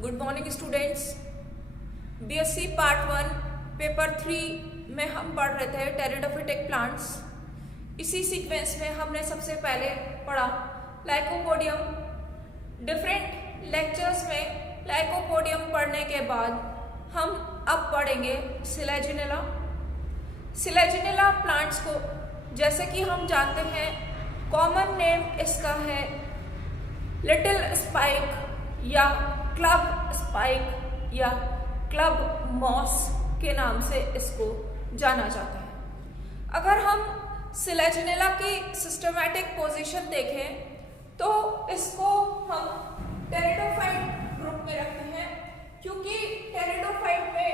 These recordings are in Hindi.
Good morning students. BSc part 1 paper 3 में हम पढ़ रहे थे टेरिडोफिटिक प्लांट्स। इसी सीक्वेंस में हमने सबसे पहले पढ़ा लाइकोपोडियम। डिफरेंट लेक्चर्स में लाइकोपोडियम पढ़ने के बाद हम अब पढ़ेंगे सिलेजिनेला। सिलेजिनेला प्लांट्स को जैसे कि हम जानते हैं कॉमन नेम इसका है लिटिल स्पाइक या क्लब स्पाइक या क्लब मॉस के नाम से इसको जाना जाता है। अगर हम सिलेजिनेला की सिस्टमैटिक पोजीशन देखें तो इसको हम टेरिडोफाइट ग्रुप में रखते हैं, क्योंकि टेरिडोफाइट में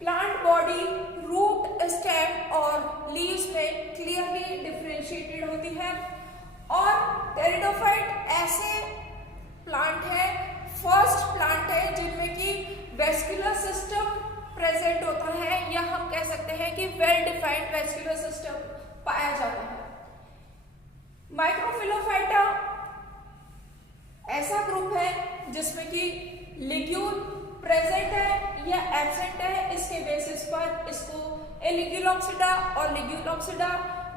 प्लांट बॉडी रूट, स्टेम और लीव्स में क्लियरली डिफरेंशिएटेड होती है। और टेरिडोफाइट ऐसे प्लांट है, फर्स्ट प्लांट है जिनमें कि वेस्कुलर सिस्टम प्रेजेंट होता है, या हम कह सकते हैं कि वेल डिफाइंड वेस्कुलर सिस्टम पाया जाता है। माइक्रोफिलोफाइटा ऐसा ग्रुप है जिसमें कि लिग्यूल प्रेजेंट है या एब्सेंट है। इसके बेसिस पर इसको लिग्यूलोप्सिडा और लिग्यूलोप्सिडा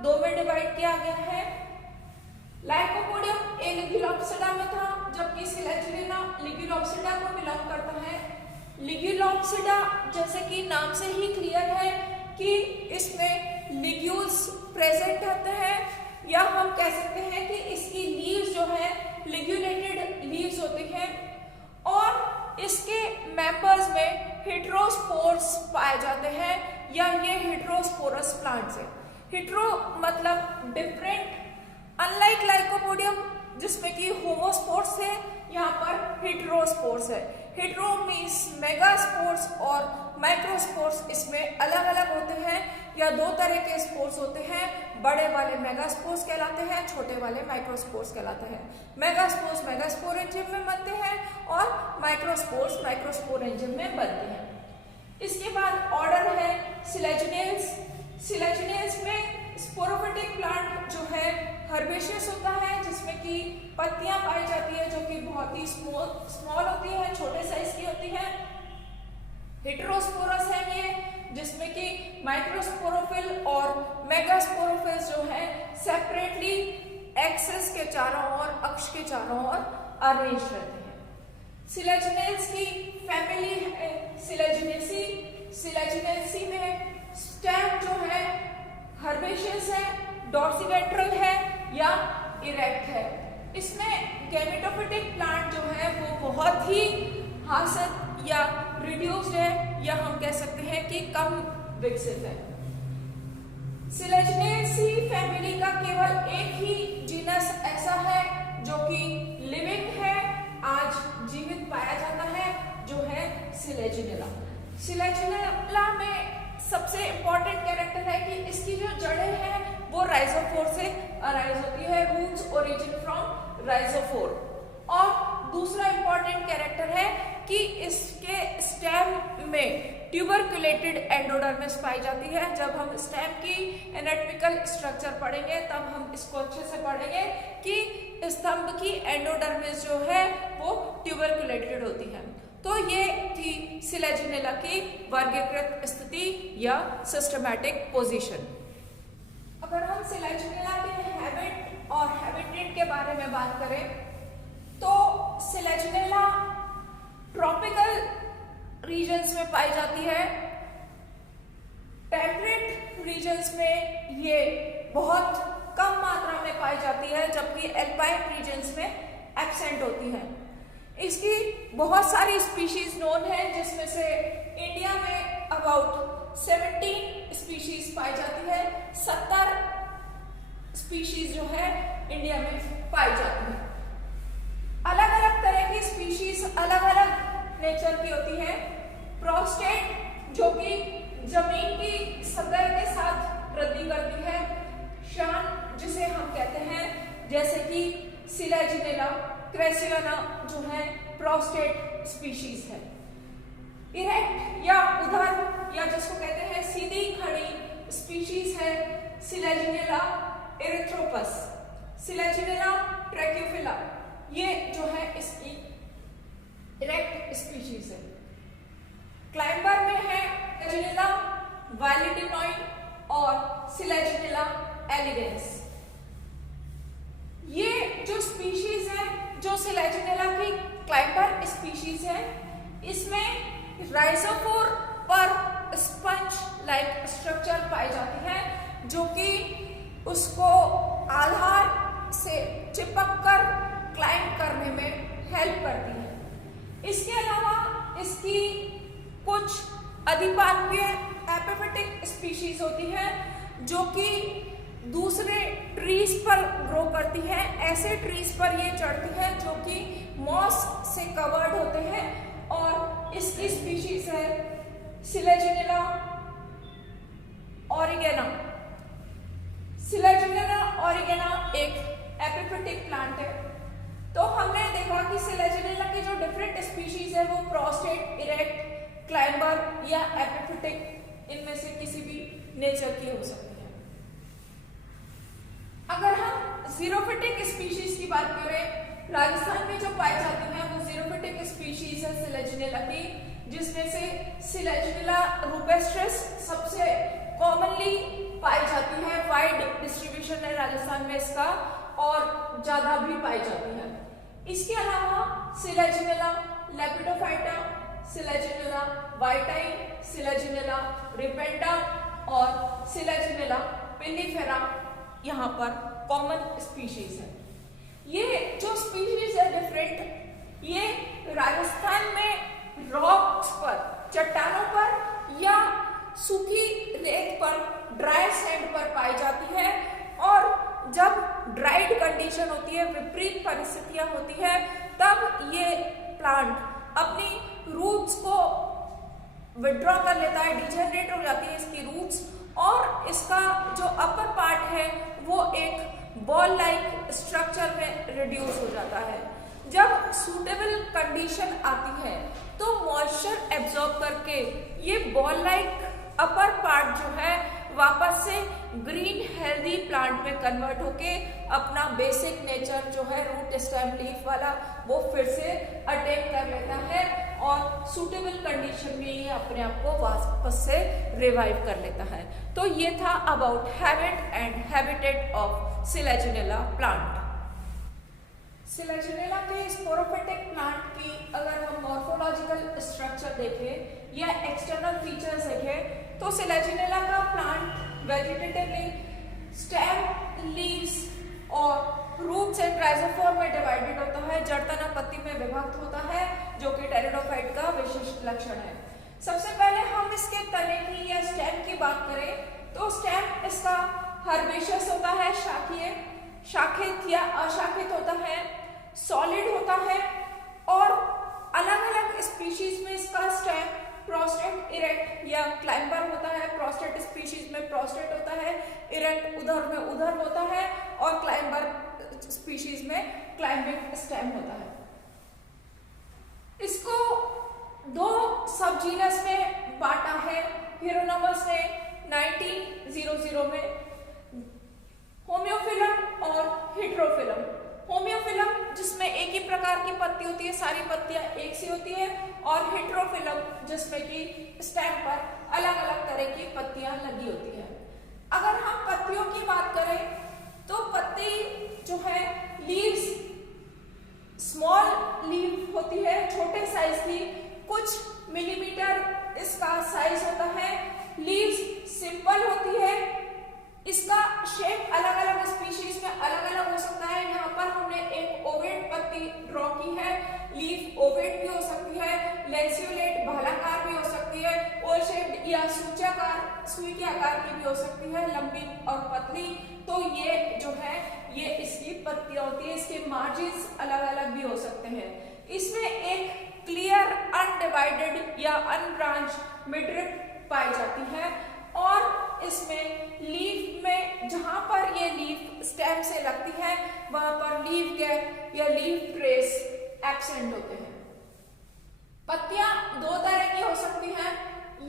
दो में डिवाइड किया गया है। लाइकोपोडियम लिग्यूलोप्सिडा में था, जबकि सिलेजिनेला लिग्यूलोप्सिडा को बिलोंग करता है। लिग्यूलोप्सिडा जैसे कि नाम से ही क्लियर है कि इसमें लिग्यूल्स प्रेजेंट होते हैं, या हम कह सकते हैं कि इसकी लीव्स जो है लिग्यूलेटेड लीव्स होती हैं। और इसके मेंबर्स में हेटेरोस्पोर्स पाए जाते हैं, या ये हेटेरोस्पोरस प्लांट्स है। हेटेरो मतलब डिफरेंट, अनलाइक लाइकोपोडियम जिसमें कि होमोस्पोर्स है, यहाँ पर हेटेरोस्पोर्स है। हेटेरो मीन्स मेगास्पोर्स और माइक्रोस्पोर्स इसमें अलग अलग होते हैं, या दो तरह के स्पोर्स होते हैं। बड़े वाले मेगास्पोर्स कहलाते हैं, छोटे वाले माइक्रोस्पोर्स कहलाते हैं। मेगास्पोर्स मेगास्पोर एंजिम में बनते हैं और माइक्रोस्पोर्स माइक्रोस्पोर एंजिम में बनते हैं। इसके बाद ऑर्डर है सिलेजिनेल्स। सिलेजिनेल्स में स्पोरोफिटिक प्लांट जो है हर्बेशियस होता है, जिसमें कि पत्तियां पाई जाती है जो कि बहुत ही स्मॉल होती है, छोटे साइज की होती है। हेटेरोस्पोरस है ये, जिसमें कि माइक्रोस्पोरोफिल और मेगास्पोरोफिल जो है सेपरेटली एक्सिस के चारों ओर, अक्ष के चारों ओर अरेंज रहते हैं। सिलेजिनेल्स की फैमिली है सिलेजिनेसी। सिलेजिनेसी में स्टेम जो है हर्बेशियस है, डॉर्सिवेंट्रल है या इरेक्ट है। इसमें गैमेटोफिटिक प्लांट जो है वो बहुत ही हासिल या रिड्यूस्ड है, या हम कह सकते हैं कि कम विकसित है। सिलेजिनेसी फैमिली का केवल एक ही जीनस ऐसा है जो कि लिविंग है, आज जीवित पाया जाता है, जो है सिलेजिनेला। सिलेजिनेला में सबसे इंपॉर्टेंट कैरेक्टर है कि इसकी जो जड़ें हैं वो राइजोफोर से अराइज होती है, रूट्स ओरिजिन फ्रॉम राइजोफोर। और दूसरा इंपॉर्टेंट कैरेक्टर है कि इसके स्टेम में ट्यूबरकुलेटेड एंडोडर्मिस पाई जाती है। जब हम स्टेम की एनाटॉमिकल स्ट्रक्चर पढ़ेंगे तब हम इसको अच्छे से पढ़ेंगे कि स्तंभ की एंडोडर्मिस जो है वो ट्यूबरकुलेटेड होती है। तो ये थी सिलेजिनेला की वर्गीकृत स्थिति या सिस्टमैटिक पोजीशन। अगर हम सिलेजिनेला के हैबिट और हैबिटेट के बारे में बात करें तो सिलेजिनेला ट्रॉपिकल रीजन्स में पाई जाती है। टेम्परेट रीजन्स में ये बहुत कम मात्रा में पाई जाती है, जबकि एल्पाइन रीजन्स में एब्सेंट होती है। इसकी बहुत सारी स्पीशीज नोन है, जिसमें से इंडिया में अबाउट 17 स्पीशीज पाई जाती है। 70 स्पीशीज जो है इंडिया में पाई जाती है। अलग अलग तरह की स्पीशीज अलग अलग नेचर की होती है। प्रोस्टेट जो कि जमीन की सतह के साथ वृद्धि करती है। शान जिसे हम कहते हैं, जैसे कि सिलेजिनेला क्रेसियाना जो है प्रोस्टेट स्पीशीज है। इरेक्ट या उधर या जिसको कहते हैं सीधी खड़ी स्पीशीज है सिलेजिनेला एरिथ्रोपस, सिलेजिनेला ट्रैक्योफिला। ये जो है इसकी इरेक्ट स्पीशीज है। क्लाइंबर में है सिलेजिनेला वाइलिडिनोइन और सिलेजिनेला एलिगेंस। ये जो स्पीशीज है, जो सिलेजिनेला की क्लाइंबर स्पीशीज है, इसमें राइजोफोर पर स्पंज लाइक स्ट्रक्चर पाई जाती है, जो कि उसको आधार से चिपककर क्लाइंब करने में हेल्प करती है। इसके अलावा इसकी कुछ अधिपादपीय एपिफिटिक स्पीशीज होती है, जो कि दूसरे ट्रीज पर ग्रो करती है। ऐसे ट्रीज पर ये चढ़ती है जो कि मॉस से कवर्ड होते हैं, और इसकी स्पीशीज है सिलेजिनेला ऑरिगेना। सिलेजिनेला ऑरिगेना एक एपिफिटिक प्लांट है। तो हमने देखा कि सिलेजिनेला की जो डिफरेंट स्पीशीज है वो प्रोस्टेट, इरेक्ट, क्लाइंबर या एपिफिटिक, इनमें से किसी भी नेचर की हो सकती है। अगर हम जीरोफिटिक स्पीशीज की बात करें, राजस्थान में जो पाई जाती है वो जीरोफिटिक स्पीशीज है सिलेजिनेला की, जिसमें से सिलेजिनेला रूपेस्ट्रिस सबसे कॉमनली पाई जाती है। वाइड डिस्ट्रीब्यूशन है राजस्थान में इसका, और ज्यादा भी पाई जाती है। इसके अलावा सिलेजिनेला लेपिडोफाइटा, सिलेजिनेला वाइटाई, सिलेजिनेला रिपेंडा और सिलेजिनेला पिल्लीफेरा यहाँ पर कॉमन स्पीशीज है। ये जो स्पीशीज है डिफरेंट, ये राजस्थान में रॉक्स पर, चट्टानों पर या सूखी रेत पर, ड्राई सैंड पर पाई जाती है। और जब ड्राइड कंडीशन होती है, विपरीत परिस्थितियां होती है, तब ये प्लांट अपनी रूट्स को विड्रॉ कर लेता है, डिजेनरेट हो जाती है इसकी रूट्स, और इसका जो अपर पार्ट है वो एक बॉल लाइक स्ट्रक्चर में रिड्यूस हो जाता है। जब सूटेबल कंडीशन आती है तो मॉइस्चर एब्जॉर्ब करके ये बॉल लाइक अपर पार्ट जो है वापस से ग्रीन हेल्दी प्लांट में कन्वर्ट होके अपना बेसिक नेचर जो है रूट स्टेम लीफ वाला वो फिर से अटेन कर लेता है, और सूटेबल कंडीशन में ये अपने आप को वापस से रिवाइव कर लेता है। तो ये था about habit and habitat of Selaginella plant. Selaginella के स्पोरोफिटिक प्लांट की अगर हम मॉर्फोलॉजिकल स्ट्रक्चर देखें या एक्सटर्नल फीचर्स देखें, तो सिलेजिनेला का प्लांट वेजिटेटिवली स्टेम, लीव्स और रूट्स एंड राइजोफोर में डिवाइडेड होता है, जड़ तना पत्ती में विभक्त होता है, जो कि टेरिडोफाइट का विशिष्ट लक्षण है। सबसे पहले हम इसके तने की या स्टेम की बात करें तो स्टेम इसका हर्बेशियस होता है, शाखीय, शाखित या अशाखित होता है, सॉलिड होता है, और अलग अलग स्पीशीज में इसका स्टेम प्रोस्टेट, इरेक्ट या क्लाइंबर होता है। प्रोस्टेट स्पीशीज में प्रोस्टेट होता है, इरेक्ट उधर में उधर होता है, और क्लाइंबर स्पीशीज में क्लाइंबिंग स्टेम होता है। इसको दो सब जीनस में बांटा है हिरोनोमस ने 1900 में, होम्योफिलम और हेटेरोफिलम। होम्योफिलम जिसमें एक ही प्रकार की पत्ती होती है, सारी पत्तियां एक सी होती है, और हेटेरोफिलम जिसमें कि स्टेम पर अलग अलग तरह की पत्तियां लगी होती है। अगर हम पत्तियों की बात करें तो पत्ती जो है लीव्स स्मॉल लीव होती है, छोटे साइज की, कुछ मिलीमीटर इसका साइज होता है। लीव्स सिंपल होती है, इसका शेप अलग अलग स्पीशीज में अलग अलग हो सकता है। यहाँ पर हमने एक ओवेट पत्ती ड्रॉ की है, लीफ ओवेट भी हो सकती है, लैंसियोलेट भालाकार भी हो सकती है, ओल शेप्ड या सूचाकार, सुई के आकार की भी हो सकती है, लंबी और पतली। तो ये जो है ये इसकी पत्तियां होती है, इसके मार्जिन्स अलग अलग भी हो सकते हैं। इसमें एक क्लियर अनडिवाइडेड या अनब्रांच मिडरिप पाई जाती है, और इसमें लीफ में जहां पर ये लीफ स्टेम से लगती है वहां पर लीफ गैप या लीफ ट्रेस एब्सेंट होते हैं। पत्तियां दो तरह की हो सकती हैं,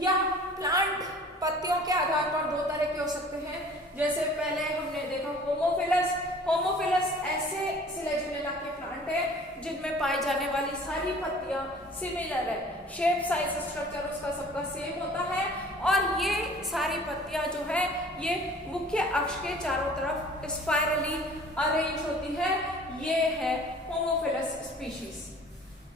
या प्लांट पत्तियों के आधार पर दो तरह के हो सकते हैं। जैसे पहले हमने देखा होमोफिलस। होमोफिलस ऐसे सिलेजिनेला के प्लांट है जिनमें पाई जाने वाली सारी पत्तियां सिमिलर है, शेप साइज स्ट्रक्चर उसका सबका सेम होता है और ये सारी पत्तियां जो है ये मुख्य अक्ष के चारों तरफ स्पाइरली अरेंज होती है। ये है होमोफिलस स्पीशीज।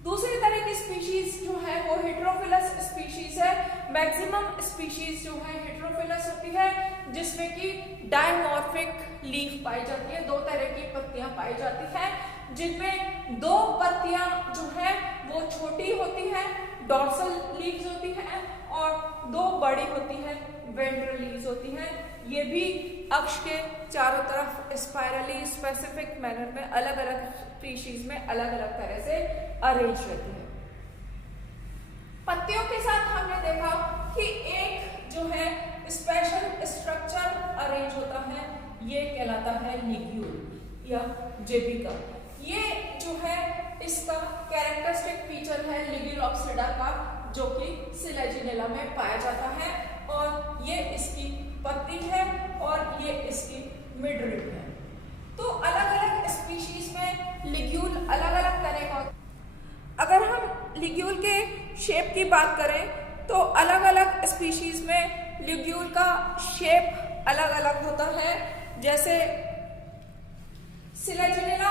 दूसरी तरह की स्पीशीज जो है वो हेटेरोफिलस स्पीशीज है। मैक्सिमम स्पीशीज जो है हेटेरोफिलस होती है जिसमें कि डायमॉर्फिक लीफ पाई जाती है, दो तरह की पत्तियां पाई जाती है जिनमें दो पत्तियां जो है वो छोटी होती है, डॉर्सल लीव्स होती है, और दो बड़ी होती है, वेंट्रल लीव्स होती हैं। ये भी अक्ष के चारों तरफ स्पाइरली स्पेसिफिक मैनर में अलग अलग स्पीशीज में अलग अलग तरह से अरेंज रहती है। पत्तियों के साथ हमने देखा कि एक जो है स्पेशल स्ट्रक्चर अरेंज होता है, ये कहलाता है लिग्यूल या जेबिका। ये जो है इसका कैरेक्टरिस्टिक फीचर है लिग्यूलॉप्सिडा का, जो कि सिलेजिनेला में पाया जाता है और ये इसकी पत्ती है और ये इसकी मिडरिब है। तो अलग अलग स्पीशीज में लिग्यूल अलग अलग तरह का। अगर हम लिग्यूल के शेप की बात करें तो अलग अलग स्पीशीज में लिग्यूल का शेप अलग अलग होता है। जैसे सिलेजिनेला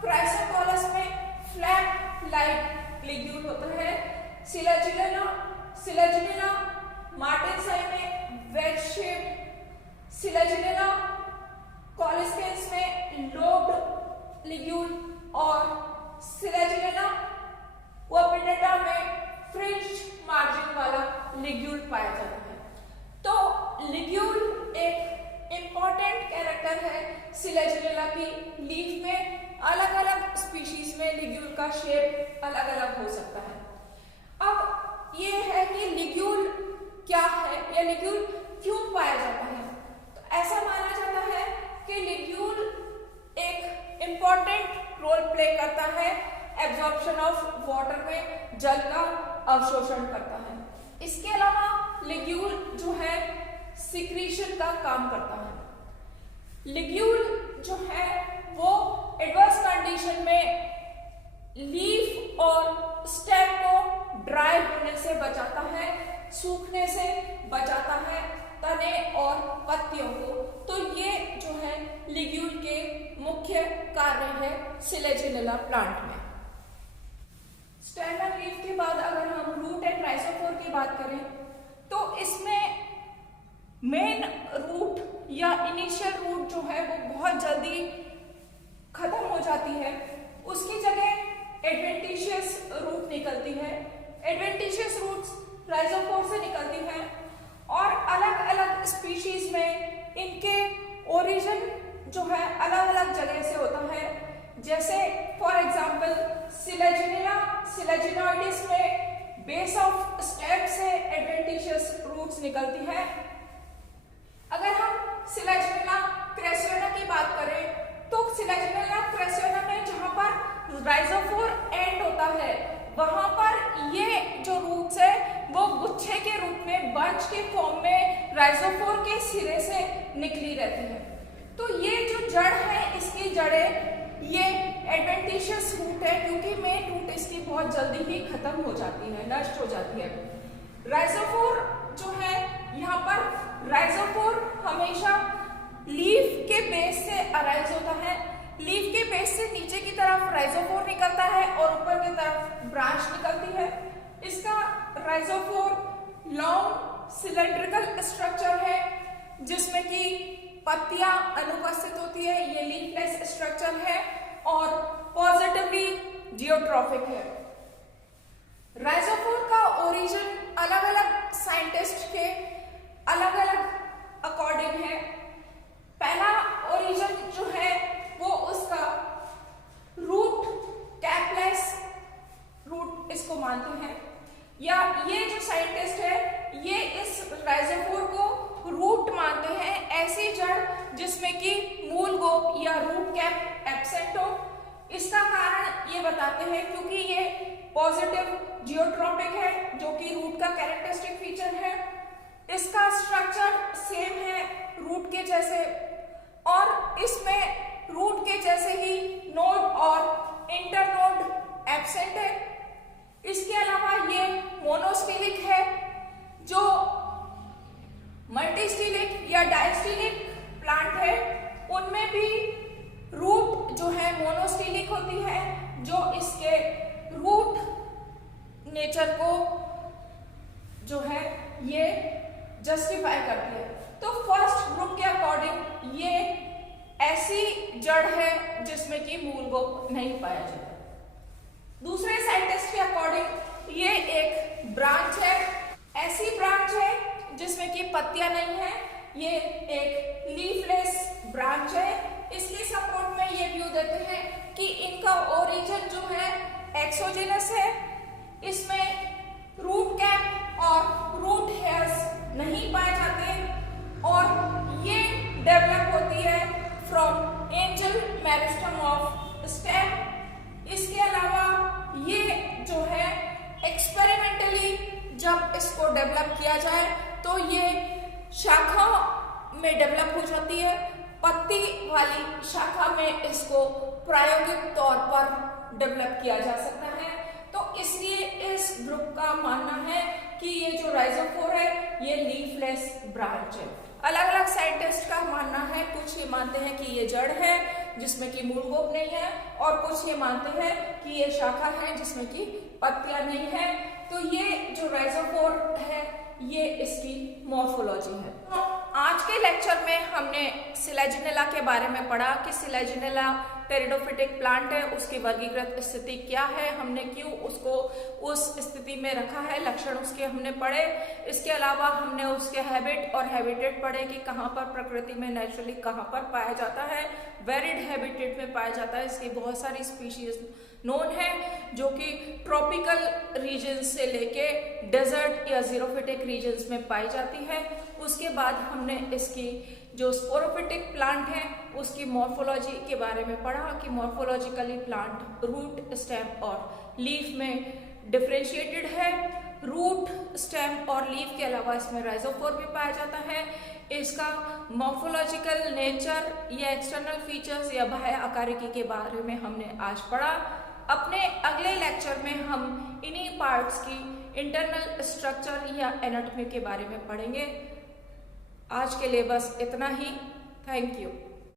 क्राइसोकोलस में फ्लैट लाइक लिग्यूल होता है। सिलेजिनेला मार्टेंसाई में वेज शेप, सिलेजिनेला कॉलिस्केंस में लोब्ड लिग्यूल और सिलेजिनेला वर्पिडेटा में फ्रिंज मार्जिन वाला लिग्यूल पाया जाता है। तो लिग्यूल एक इंपॉर्टेंट कैरेक्टर है सिलेजिनेला की लीफ में। अलग अलग स्पीशीज में लिग्यूल का शेप अलग अलग हो सकता है। अब ये है कि लिग्यूल क्या है या लिग्यूल क्यों पाया जाता है। तो ऐसा माना जाता है कि लिग्यूल एक इंपॉर्टेंट रोल प्ले करता है एब्जॉर्प्शन ऑफ वाटर में, जल का अवशोषण करता है। इसके अलावा लिग्यूल जो है सिक्रीशन का काम करता है। लिग्यूल जो है वो एडवर्स कंडीशन में लीफ और स्टेम को ड्राई होने से बचाता है, सूखने से बचाता है तने और पत्तियों को। तो ये जो है लिग्यूल के मुख्य कार्य है सिलेजिनेला प्लांट में। स्टेम एंड लीफ के बाद अगर हम रूट एंड राइजोफोर की बात करें तो इसमें मेन रूट या इनिशियल रूट जो है वो बहुत जल्दी खत्म हो जाती है, उसकी जगह एडवेंटिशियस रूट निकलती है। एडवेंटिशियस रूट्स राइजोफोर से निकलती हैं और अलग अलग स्पीशीज में इनके ओरिजिन जो है अलग अलग जगह से होता है। जैसे फॉर एग्जांपल सिलेजिनोइडिस में बेस ऑफ स्टेम से एडवेंटिशियस रूट्स निकलती है। अगर हम सिलेजिनेला क्रेसियोना की बात करें तो सिलेजिनेला क्रेसियोना में जहां पर राइजोफोर एंड होता है वहां पर ये जो रूट्स है वो गुच्छे के रूप में बंच के फॉर्म में राइजोफोर के सिरे से निकली रहती है। तो ये जो जड़ है इसकी जड़ें ये एडवेंटिशियस रूट है क्योंकि मेन रूट इसकी बहुत जल्दी ही खत्म हो जाती है, नष्ट हो जाती है। राइजोफोर जो है यहाँ पर राइजोफोर हमेशा लीफ के बेस से अराइज होता है। लीफ के बेस से नीचे की तरफ राइजोफोर निकलता है और ऊपर की तरफ ब्रांच निकलती है। इसका राइजोफोर लॉन्ग सिलेंड्रिकल स्ट्रक्चर है जिसमें कि पत्तियां अनुपस्थित होती है। ये लीफलेस स्ट्रक्चर है और पॉजिटिवली जियोट्रॉफिक है। राइजोफोर का ओरिजिन अलग अलग साइंटिस्ट के अलग अलग अकॉर्डिंग है। पहला ओरिजिन जो है वो उसका रूट कैपलेस रूट इसको मानते हैं, या ये जो साइंटिस्ट है ये इस राइजोफोर को रूट मानते हैं, ऐसी जड़ जिसमें कि मूल गोप या रूट कैप एब्सेंट हो। इसका कारण ये बताते हैं क्योंकि ये पॉजिटिव जियोट्रॉपिक है जो कि रूट का कैरेक्टरिस्टिक फीचर है। इसका स्ट्रक्चर सेम है रूट के जैसे और इसमें रूट के जैसे ही नोड और इंटरनोड एब्सेंट है। इसके अलावा ये मोनोस्टिलिक है। जो मल्टीस्टिलिक या डायस्टिलिक प्लांट है उनमें भी रूट जो है मोनोस्टिलिक होती है, जो इसके रूट नेचर को जो है ये जस्टिफाई करती है। तो फर्स्ट ग्रुप के अकॉर्डिंग ये ऐसी जड़ है जिसमें कि मूल गोप नहीं पाया जाता। दूसरे साइंटिस्ट के अकॉर्डिंग ये एक ब्रांच है, ऐसी ब्रांच है जिसमें कि पत्तियां नहीं है, ये एक लीफलेस ब्रांच है। इसके सपोर्ट में ये व्यू देते हैं कि इनका ओरिजिन जो है एक्सोजेनस है, इसमें रूट कैप और रूट हेयर्स नहीं पाए जाते और ये डेवलप होती है from angel meristem of stem. इसके अलावा ये जो है एक्सपेरिमेंटली जब इसको डेवलप किया जाए तो ये शाखा में डेवलप हो जाती है, पत्ती वाली शाखा में इसको प्रायोगिक तौर पर डेवलप किया जा सकता है। तो इसलिए इस ग्रुप का मानना है कि ये जो राइजोफोर है ये लीफलेस ब्रांच है। अलग अलग साइंटिस्ट का मानना है, कुछ ये मानते हैं कि ये जड़ है जिसमें कि मूल गोप नहीं है और कुछ ये मानते हैं कि ये शाखा है जिसमें कि पत्तियां नहीं है। तो ये जो राइजोफोर है ये इसकी मॉर्फोलॉजी है। आज के लेक्चर में हमने सिलेजिनेला के बारे में पढ़ा कि सिलेजिनेला टेरिडोफिटिक प्लांट है, उसकी वर्गीकृत स्थिति क्या है, हमने क्यों उसको उस स्थिति में रखा है, लक्षण उसके हमने पढ़े। इसके अलावा हमने उसके हैबिट और हैबिटेट पढ़े कि कहाँ पर प्रकृति में नेचुरली कहाँ पर पाया जाता है। वेरिड हैबिटेट में पाया जाता है, इसकी बहुत सारी स्पीशीज नोन है जो कि ट्रॉपिकल रीजन से लेके डेजर्ट या जीरोफिटिक रीजन्स में पाई जाती है। उसके बाद हमने इसकी जो स्पोरोफिटिक प्लांट है उसकी मॉर्फोलॉजी के बारे में पढ़ा कि मॉर्फोलॉजिकली प्लांट रूट, स्टेम और लीफ में डिफरेंशिएटेड है। रूट, स्टेम और लीफ के अलावा इसमें राइजोफोर भी पाया जाता है। इसका मॉर्फोलॉजिकल नेचर या एक्सटर्नल फीचर्स या बाह्य आकारिकी के बारे में हमने आज पढ़ा। अपने अगले लेक्चर में हम इन्हीं पार्ट्स की इंटरनल स्ट्रक्चर या एनाटॉमी के बारे में पढ़ेंगे। आज के लिए बस इतना ही। Thank you.